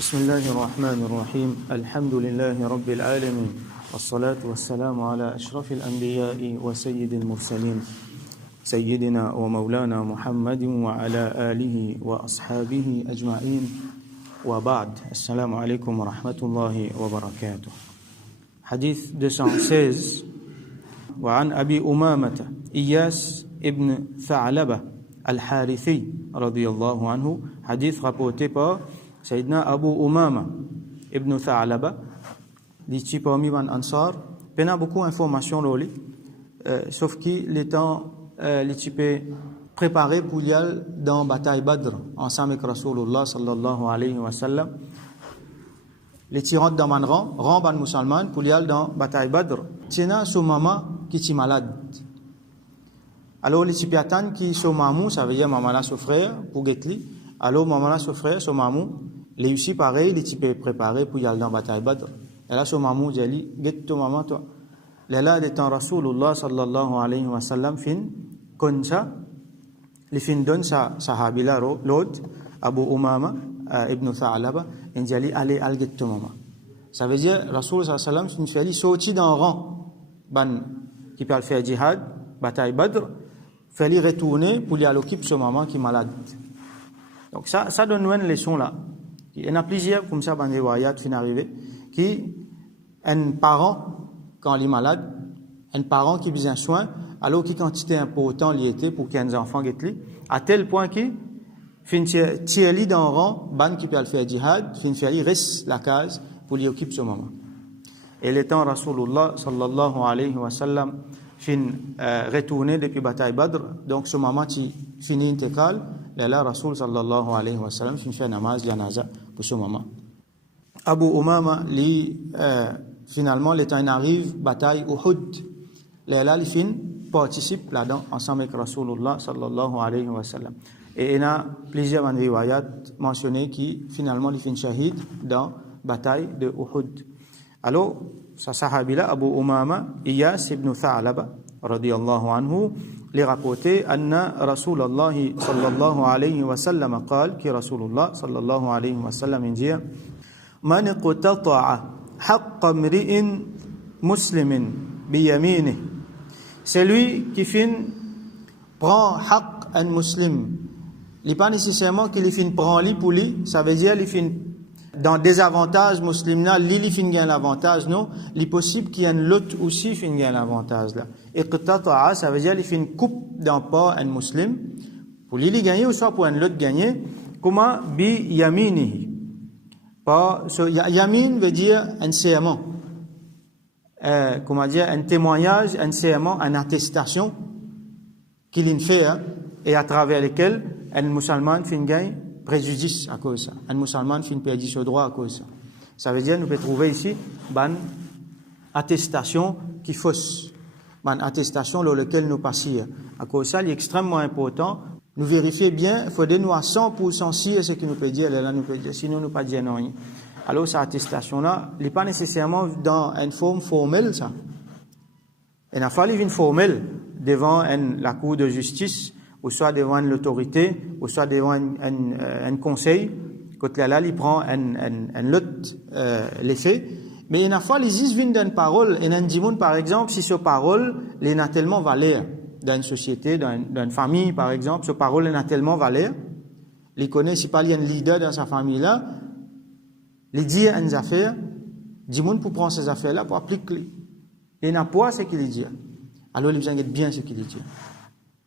بسم الله الرحمن الرحيم الحمد لله رب العالمين والصلاة والسلام على أشرف الأنبياء وسيد المرسلين سيدنا ومولانا محمد وعلى آله وأصحابه أجمعين وبعد السلام عليكم ورحمة الله وبركاته. حديث 216 وعن أبي أمامة إياس ابن ثعلبة الحارثي رضي الله عنه. Hadith rapporté par Sayyidina Abu Umama ibn Tha'laba, dit parmi les Ansar. Il y a beaucoup d'informations là, sauf qu'il est préparé pour y aller dans la bataille Badr ensemble avec Rasulullah sallallahu alayhi wa sallam. Les tyrans dans man rang ban musulman pour y aller dans la bataille Badr. Tiena son maman qui est malade. Alors les typiatans qui sont mamou, ça veut dire maman là son frère pour getli. Alors maman là son frère, son mamou, les aussi pareil, les types préparés pour y aller dans la bataille Badr. Et là son mamou dit get ton maman toi. Là étant Rasulullah sallallahu alayhi wa sallam fin koncha les fin donne sa sahabila l'autre Abu Umama ibn Tha'laba et dit allez al get ton maman. Ça veut dire Rasul sallallahu alayhi wa sallam fait sorti d'un rang ban qui peut faire jihad, bataille Badr, fait retourner pour aller occuper son maman qui est malade. Donc ça donne une leçon là. Il y en a plusieurs comme ça dans les voyages qui sont arrivés, qui un parent quand il est malade, un parent qui a besoin de soins, alors qui quantité important il était pour qu'il y ait des enfants qui à tel point qu'il finit dans un rang, ban qui peut faire jihad, finit reste la case pour lui occuper son maman. Et l'étant Rasulullah sallallahu alayhi wa sallam retourné depuis bataille Badr, donc son maman qui finit intégrale. Là, Rasul sallallahu alayhi wa sallam fait namaz janaza pour son maman. Abu Umama, finalement, le temps arrive, bataille Uhud. Là, il participe là-dedans, ensemble avec Rasulullah sallallahu alayhi wa sallam. Et il y a plusieurs riwayat mentionnés qui, finalement, il shahid dans la bataille de Uhud. Alors, sa sahabila, Abu Umama, Iyas ibn Tha'laba, radiyallahu anhu, les rapporter anna Rasulullah sallallahu alayhi wa sallam قال que Rasulullah sallallahu alayhi wa sallam dit man iqtata'a haqq imri'in muslimin biyaminihi, c'est lui qui prend haqq un muslim. Il n'est pas nécessairement qu'il prend lui pour lui, ça veut dire qu'il dans des avantages musulmans là, il gagne l'avantage, non, il est possible qu'il y ait un lot aussi qui gagne l'avantage là. Iqtata'a, ça veut dire qu'il fait une coupe d'un pas un musulman pour lui gagner ou soit pour un lot gagner. Comment bi yaminihi, pas yamin veut dire un serment, comment dire, un témoignage, un serment, une attestation qu'il fait et à travers lequel un musulman fait gagne préjudice à cause de ça. Un musulman fait perdre ce droit à cause de ça. Ça veut dire nous pouvons trouver ici une attestation qui fausse, une attestation dans laquelle nous passons. À cause de ça, il est extrêmement important. Nous vérifier bien, il faut nous à 100% si ce que nous peut dire, là nous peut dire, sinon nous pas dire non. Alors cette attestation-là, elle n'est pas nécessairement dans une forme formelle ça. Il a fallu une formelle devant la cour de justice, ou soit devant l'autorité, ou soit devant un conseil, quand là, il prend un lot, l'effet. Mais il y a fois, les is viennent d'une parole, et un dimoun, par exemple, si ce parole, il a tellement valeur dans une société, dans une famille, par exemple, ce parole, il a tellement valeur, il connaît, si pas il y a un leader dans sa famille-là, il dit à une affaire, dimoun pour prendre ces affaires-là, pour appliquer. Il n'a pas ce qu'il dit. Alors, il besoin d'être bien ce qu'il dit.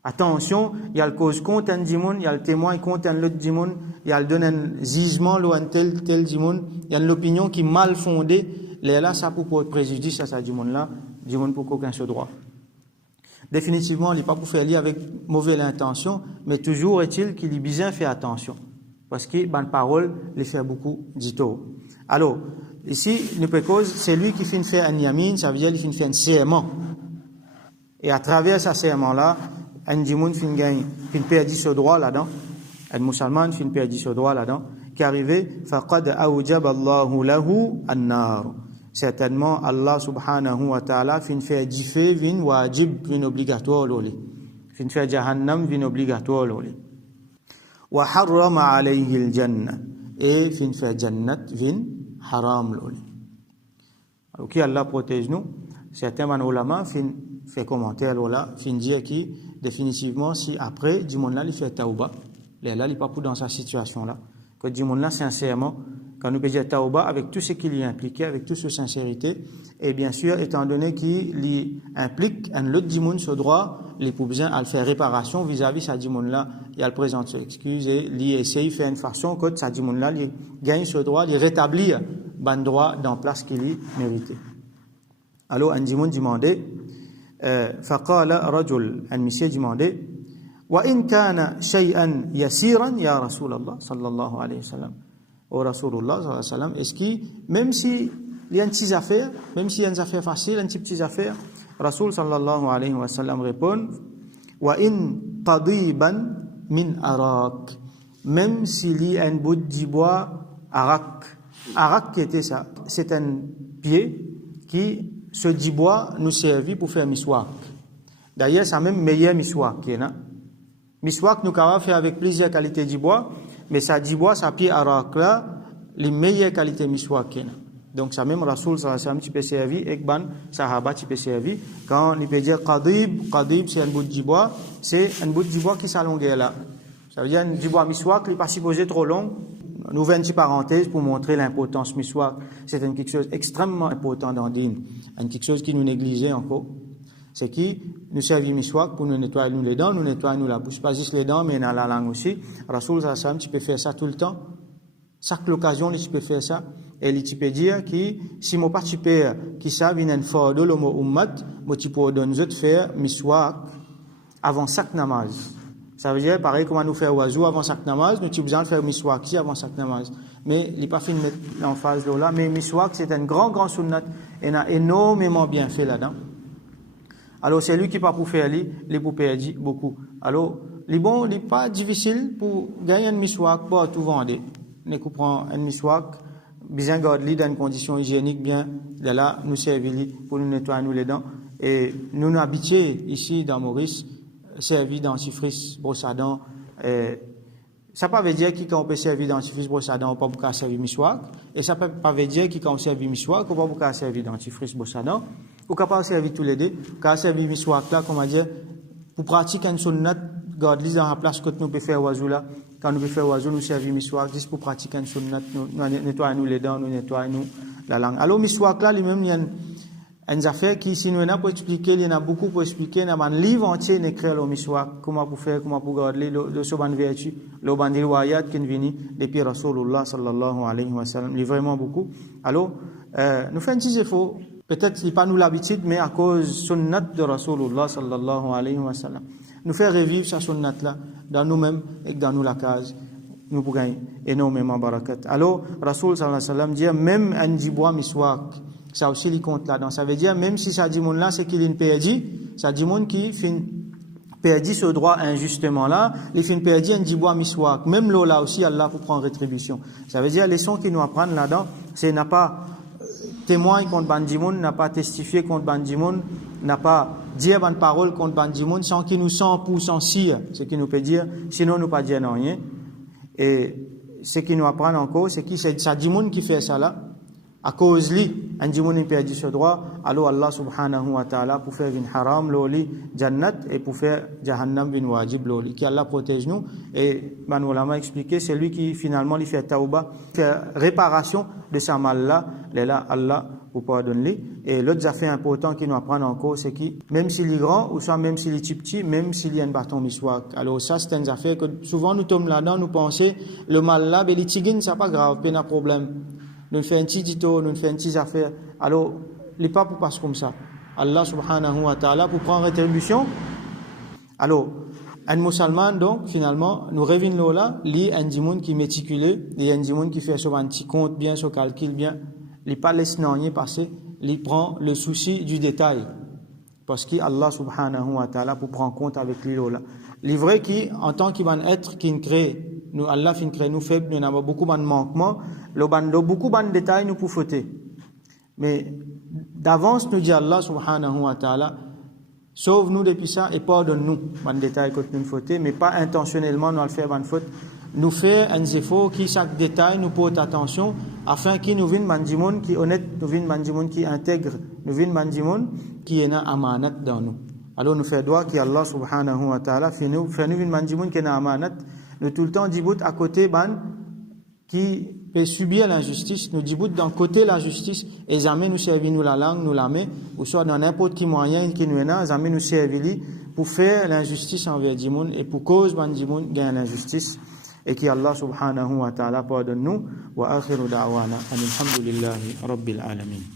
Attention, il y a le cause contre un dimoun, il y a le témoin contre un autre dimoun, il y a le donne un jugement à un tel dimoun, il y a l'opinion qui est mal fondée, là, ça peut porter préjudice à ce dimoun-là, dimoun pour qu'aucun se droit. Définitivement, il n'est pas pour faire lire avec mauvaise intention, mais toujours est-il qu'il est bien fait attention, parce que bonne parole, il fait beaucoup d'ito. Alors, ici, nous peut cause, c'est lui qui fait un yamin, ça veut dire qu'il fait un serment. Et à travers ce serment-là, un dimoun fin perdu ce droit là-dedans, un musulman fin perdu ce droit là-dedans, qui arrivé, faqad awjaba Allahu lahu an-nar. Certainement, Allah subhanahu wa ta'ala fin fait diffé, vin wajib, vin obligatoire l'oli. Fin fait jahannam, vin obligatoire l'oli. Wa harrama alayhi al-jannah. et fin fait jannat vin haram loli. Alors qui Allah protège nous, certains ulama fin fait commentaire là, fin dire qui définitivement si après du monde là il fait tauba, là il pas pour dans sa situation là, que du monde là sincèrement quand nous faisons tauba avec tout ce qui y est impliqué, avec toute sa sincérité, et bien sûr, étant donné qu'il implique un autre dimoun ce droit, les pour besoin à le faire réparation vis-à-vis de ce dimoun-là, il le présente ses excuses et il essaye de faire une façon que ce dimoun-là gagne ce droit, il rétablit ban droit dans la place qu'il y méritait. Alors, un dimoun demandait, faqala rajul, un monsieur demandait, wa in kana shay'an yasiran ya Rasulallah sallallahu alayhi wa sallam. Au Rasulullah sallallahu alayhi wa sallam, est-ce qu'il, même si il y a une petite affaire, même s'il y a une affaire facile, une petite affaire, Rasul sallallahu alayhi wa sallam répond, wa in qadiban min arak, même s'il y a un bout de bois arak. Arak qui était ça, c'est un pied qui, ce bois nous servit pour faire miswak. D'ailleurs, c'est même meilleur miswak, miswak nous pouvons faire avec plusieurs qualités de bois, mais ça dit bois, ça pied arak là, les meilleures qualités miswak. Donc ça même Rasoul sallallahu alayhi wa sallam tu peux servir, et ban sahaba tu peux servir. Quand il peut dire qadib c'est un bout de bois, c'est un bout de bois qui s'allonge là. Ça veut dire un bois miswak, il n'est pas supposé trop long. Nous ouvrons une petite parenthèse pour montrer l'importance miswak. C'est quelque chose extrêmement important dans le dîme, quelque chose qui nous négligeait encore. C'est qui nous servit miswak pour nous nettoyer nous les dents, nous nettoyer nous la bouche, pas juste les dents mais dans la langue aussi. Rasoul sallallahu alayhi wa sallam tu peux faire ça tout le temps. Chaque occasion tu peux faire ça. Et tu peux dire que si mon participant qui savent une fois de l'homme ummat, moi tu peux donner de faire miswak avant chaque namaz. Ça veut dire pareil comme nous faire oiseau avant chaque namaz, nous avons besoin de faire miswak ici avant chaque namaz. Mais il n'est pas fait de mettre l'emphase là, mais miswak c'est un grand sunnat et il a énormément bien fait là-dedans. Alors c'est lui qui pas pour faire les pour perdre beaucoup. Alors les bon, il n'est pas difficile pour gagner un miswak pour tout vendre. On prend un miswak bien garder dans une condition hygiénique bien là nous servir pour nous nettoyer nous les dents et nous habitués ici dans Maurice servir dentifrice brosse à dents ça pas veut dire que quand on peut servir dentifrice brosse à dents on pas beaucoup servir miswak et ça peut pas veut dire que quand on servir miswak on pas beaucoup servir dentifrice brosse à dents ou capable servir tous les deux quand servir miswak là comment dire pour pratiquer une sunnat garder dans la place que nous peut faire oiseau là. Quand nous faisons oiseau, nous servons miswak, juste pour pratiquer une sunnat, nous nettoyons les dents, nous nettoyons la langue. Alors, miswak là, lui-même, il y a une affaire qui, si nous en a pour expliquer, il y en a beaucoup pour expliquer, il y a un livre entier écrit le miswak, comment pour faire, comment pour garder le soban vertu, le bandil wayat qui vient depuis Rasulullah sallallahu alayhi wa sallam, il y a vraiment beaucoup. Alors, nous faisons un petit effort, peut-être ce n'est pas nous l'habitude, mais à cause sunnat de Rasulullah sallallahu alayhi wa sallam. Nous faire revivre sa sunnat là dans nous-mêmes et dans nous la case nous pour gagner énormément barakat. Alors Rasoul sallallahu alayhi wa sallam dit même un dibois miswak ça aussi il compte là donc ça veut dire même si ça dit mon là c'est qu'il est perdu ça dit mon qui fin perdu ce droit injustement là il fin perdu un dibois miswak même là aussi Allah pour prendre rétribution ça veut dire les leçons qu'il nous apprendre là-dedans c'est n'a pas témoin contre bandimoun n'a pas testifié contre bandimoun n'a pas dire bonne parole contre bandimoun sans qu'il nous 100% sire ce qui nous peut dire sinon nous pas dire non rien et ce qui nous apprend encore c'est qui c'est ça dimoun qui fait ça là à cause lui un dimoun il perd ce droit alors Allah subhanahu wa ta'ala pour faire une haram loli jannat et pour faire jahannam une wajib loli qui Allah protège nous et man ulama expliqué c'est lui qui finalement il fait tauba fait réparation de sa mal là Allah pour pardonner et l'autre affaire important qui nous apprend encore c'est qui même s'il est grand ou soit même s'il est petit même s'il y a un bâton miswak alors ça c'est une affaire que souvent nous tombons là-dedans nous penser le mal là ben les tigines c'est pas grave pas de problème nous fait un petit dito nous fait une petite affaire alors les pas pour passer comme ça Allah subhanahu wa ta'ala pour prendre rétribution alors un musulman donc finalement nous revenons là li un dimoun qui méticuleux et un dimoun qui fait son petit compte bien son calcul bien il pas laisse rien passer il prend le souci du détail parce que Allah subhanahu wa ta'ala pour prendre compte avec lui là les vrais qui en tant qu'être qui crée nous Allah fin crée nous faibles nous avons beaucoup de manquements beaucoup de détails nous pour fauter mais d'avance nous dit Allah subhanahu wa ta'ala sauve-nous depuis ça et pardonne-nous les détails que nous fauter mais pas intentionnellement nous le faire une faute nous fait un effort qui chaque détail nous porte attention afin qu'il nous vienne mandimoun qui honnête, nous vienne mandimoun qui intègre, nous vienne mandimoun qui est na amanat dans nous. Alors nous fait droit qu'Allah subhanahu wa ta'ala fait nous vienne mandimoun qui est na amanat, nous tout le temps dibout à côté ban qui peut subir l'injustice, nous dibout d'un côté la justice et jamais nous servir nous la langue, nous la main, ou soit dans n'importe quel moyen qui nous est là, jamais nous servir pour faire l'injustice envers Dimoun et pour cause ban Dimoun gagne l'injustice. Et qui Allah subhanahu wa ta'ala pardonne nous wa akhiru da'wana alhamdulillahi rabbil alamin.